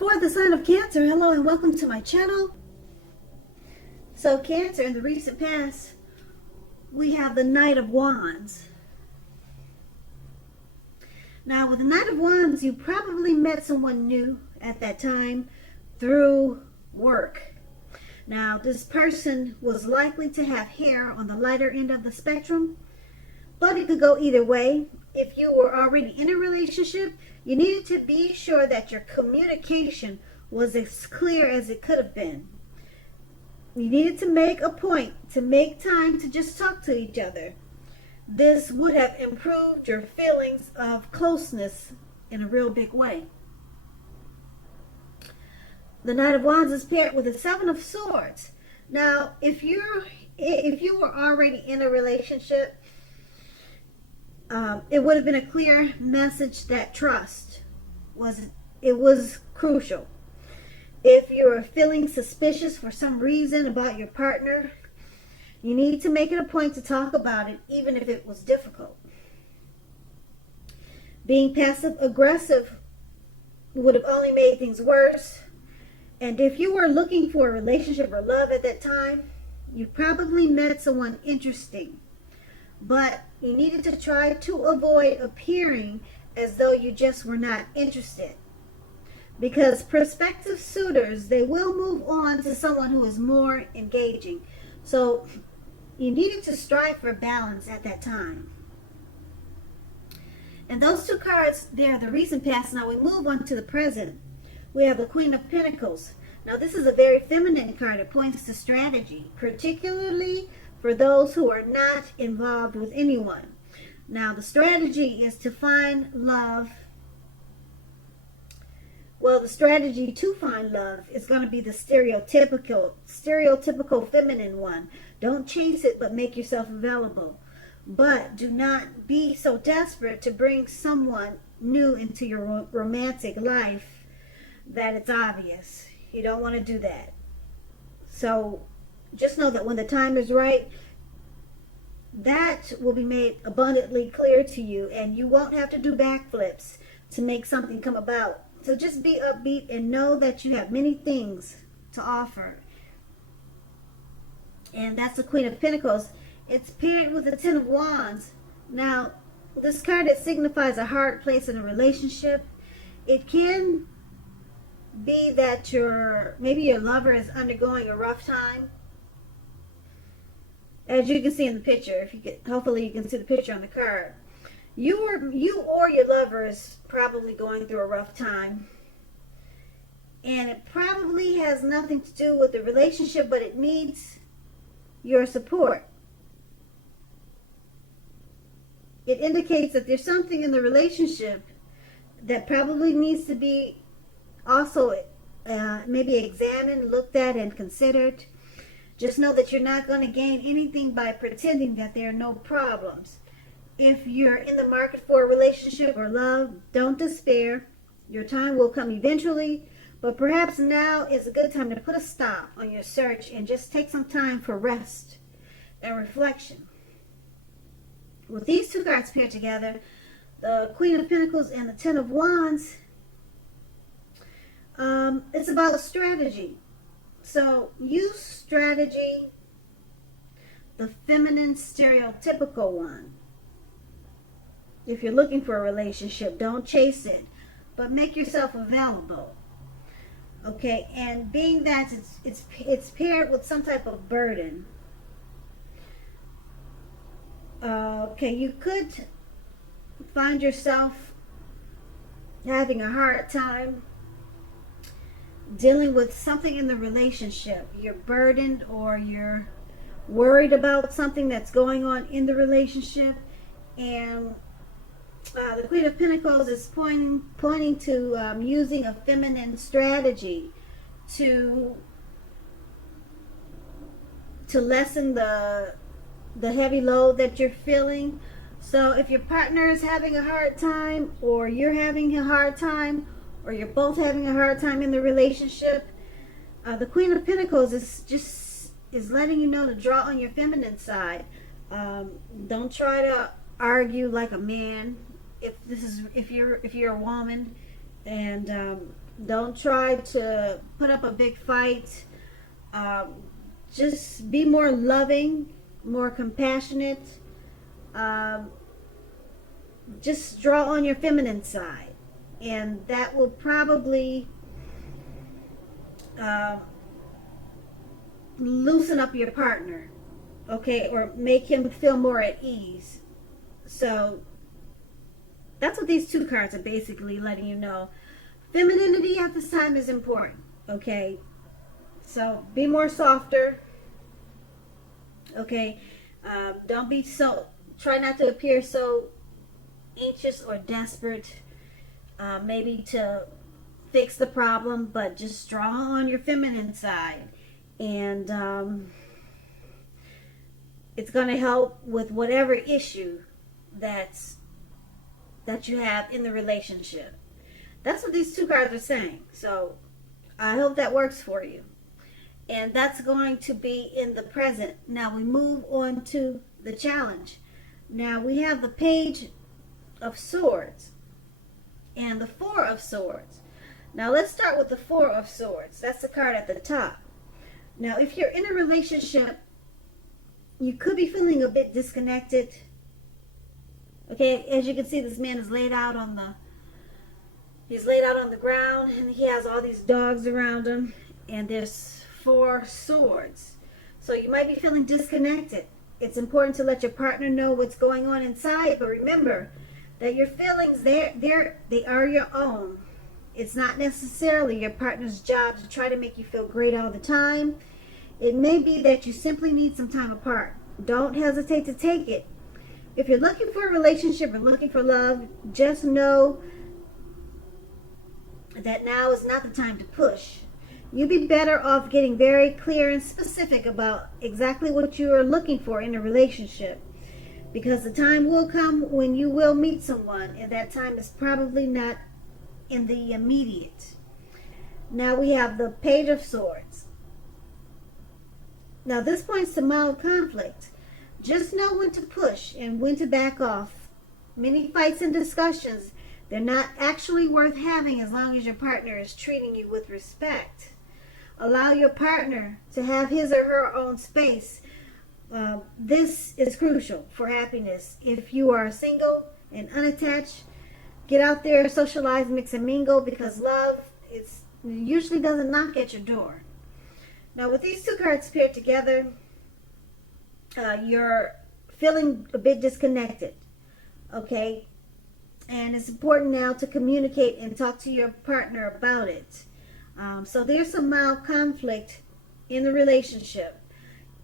For the sign of Cancer, hello and welcome to my channel. So Cancer, in the recent past, we have the Knight of Wands. Now with the Knight of Wands, you probably met someone new at that time through work. Now this person was likely to have hair on the lighter end of the spectrum, but it could go either way. If you were already in a relationship, you needed to be sure that your communication was as clear as it could have been. You needed to make a point to make time to just talk to each other. This would have improved your feelings of closeness in a real big way. The Knight of Wands is paired with the Seven of Swords. Now, if you were already in a relationship, it would have been a clear message that trust was crucial. If you're feeling suspicious for some reason about your partner, you need to make it a point to talk about it, even if it was difficult. Being passive aggressive would have only made things worse. And if you were looking for a relationship or love at that time, you probably met someone interesting. But you needed to try to avoid appearing as though you just were not interested. Because prospective suitors, they will move on to someone who is more engaging. So you needed to strive for balance at that time. And those two cards, they are the recent past. Now we move on to the present. We have the Queen of Pentacles. Now this is a very feminine card. It points to strategy, particularly for those who are not involved with anyone. Now the strategy is to find love. Well, the strategy to find love is going to be the stereotypical feminine one. Don't chase it, but make yourself available. But do not be so desperate to bring someone new into your romantic life that it's obvious. You don't want to do that. So just know that when the time is right, that will be made abundantly clear to you, and you won't have to do backflips to make something come about. So just be upbeat and know that you have many things to offer. And that's the Queen of Pentacles. It's paired with the Ten of Wands. Now, this card, it signifies a hard place in a relationship. It can be that maybe your lover is undergoing a rough time. As you can see in the picture, hopefully you can see the picture on the card. You or your lover is probably going through a rough time. And it probably has nothing to do with the relationship, but it needs your support. It indicates that there's something in the relationship that probably needs to be also maybe examined, looked at, and considered. Just know that you're not going to gain anything by pretending that there are no problems. If you're in the market for a relationship or love, don't despair. Your time will come eventually, but perhaps now is a good time to put a stop on your search and just take some time for rest and reflection. With these two cards paired together, the Queen of Pentacles and the Ten of Wands, it's about a strategy. So use strategy, the feminine stereotypical one. If you're looking for a relationship, don't chase it, but make yourself available. Okay, and being that it's paired with some type of burden. Okay, you could find yourself having a hard time dealing with something in the relationship. You're burdened, or you're worried about something that's going on in the relationship, and the Queen of Pentacles is pointing to using a feminine strategy to lessen the heavy load that you're feeling. So if your partner is having a hard time, or you're having a hard time, or you're both having a hard time in the relationship, the Queen of Pentacles is letting you know to draw on your feminine side. Don't try to argue like a man. If you're a woman, and Don't try to put up a big fight. Just be more loving, more compassionate. Um, just draw on your feminine side, and that will probably uh, loosen up your partner, okay, or make him feel more at ease. So that's what these two cards are basically letting you know. Femininity at this time is important, okay? So be more softer, okay? Don't be so, try not to appear so anxious or desperate, maybe to fix the problem, but just draw on your feminine side. And it's going to help with whatever issue that you have in the relationship. That's what these two cards are saying. So I hope that works for you. And that's going to be in the present. Now we move on to the challenge. Now we have the Page of Swords and the Four of Swords. Now let's start with the Four of Swords. That's the card at the top. Now if you're in a relationship, you could be feeling a bit disconnected. Okay, as you can see, this man is laid out on the ground, and he has all these dogs around him, and there's four swords. So you might be feeling disconnected. It's important to let your partner know what's going on inside, but remember that your feelings, they are your own. It's not necessarily your partner's job to try to make you feel great all the time. It may be that you simply need some time apart. Don't hesitate to take it. If you're looking for a relationship or looking for love, just know that now is not the time to push. You'd be better off getting very clear and specific about exactly what you are looking for in a relationship, because the time will come when you will meet someone, and that time is probably not in the immediate. Now we have the Page of Swords. Now this points to mild conflict. Just know when to push and when to back off. Many fights and discussions, they're not actually worth having as long as your partner is treating you with respect. Allow your partner to have his or her own space. This is crucial for happiness. If you are single and unattached, get out there, socialize, mix and mingle, because love usually doesn't knock at your door. Now with these two cards paired together, you're feeling a bit disconnected, okay? And it's important now to communicate and talk to your partner about it. So there's some mild conflict in the relationship,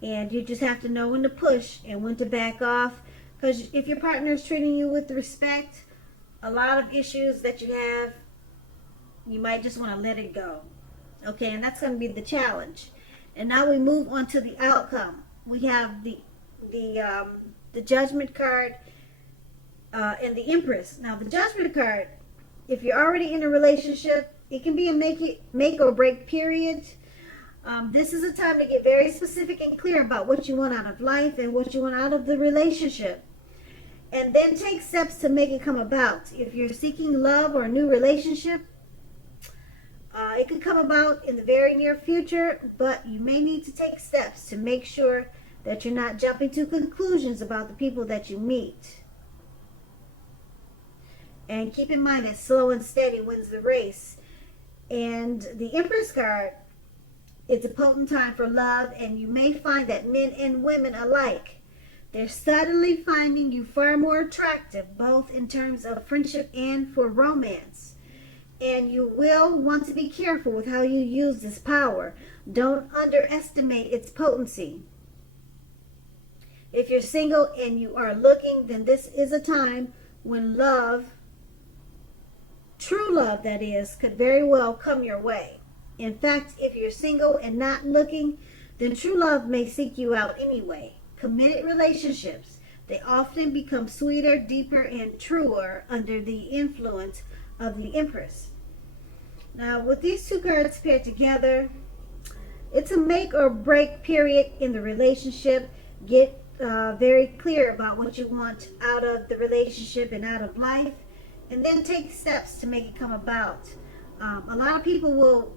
and you just have to know when to push and when to back off, because if your partner is treating you with respect, a lot of issues that you have, you might just want to let it go, okay? And that's going to be the challenge. And now we move on to the outcome. We have the Judgment card and the Empress. Now the Judgment card, if you're already in a relationship, it can be a make or break period. This is a time to get very specific and clear about what you want out of life and what you want out of the relationship, and then take steps to make it come about. If you're seeking love or a new relationship, it could come about in the very near future, but you may need to take steps to make sure that you're not jumping to conclusions about the people that you meet. And keep in mind that slow and steady wins the race. And the Empress card, it's a potent time for love, and you may find that men and women alike, they're suddenly finding you far more attractive, both in terms of friendship and for romance. And you will want to be careful with how you use this power. Don't underestimate its potency. If you're single and you are looking, then this is a time when love, true love that is, could very well come your way. In fact, if you're single and not looking, then true love may seek you out anyway. Committed relationships, they often become sweeter, deeper, and truer under the influence of the Empress. Now, with these two cards paired together, it's a make or break period in the relationship. Get very clear about what you want out of the relationship and out of life, and then take steps to make it come about. A lot of people will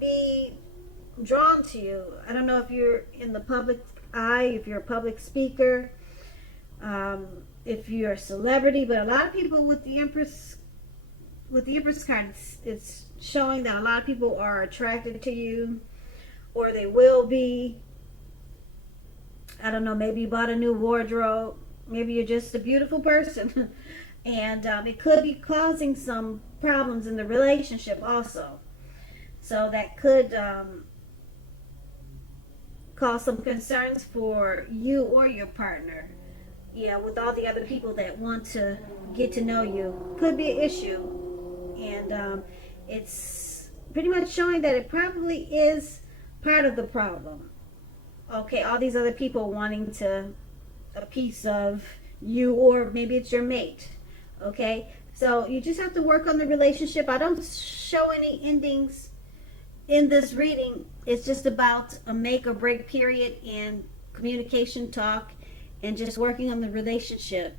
be drawn to you. I don't know if you're in the public eye, if you're a public speaker, if you're a celebrity, but a lot of people with the Empress card, it's showing that a lot of people are attracted to you, or they will be. I don't know, maybe you bought a new wardrobe, maybe you're just a beautiful person. And it could be causing some problems in the relationship also. So that could cause some concerns for you or your partner. Yeah, with all the other people that want to get to know you. Could be an issue. And it's pretty much showing that it probably is part of the problem. Okay, all these other people wanting a piece of you, or maybe it's your mate. Okay, so you just have to work on the relationship. I don't show any endings in this reading. It's just about a make or break period in communication, talk, and just working on the relationship.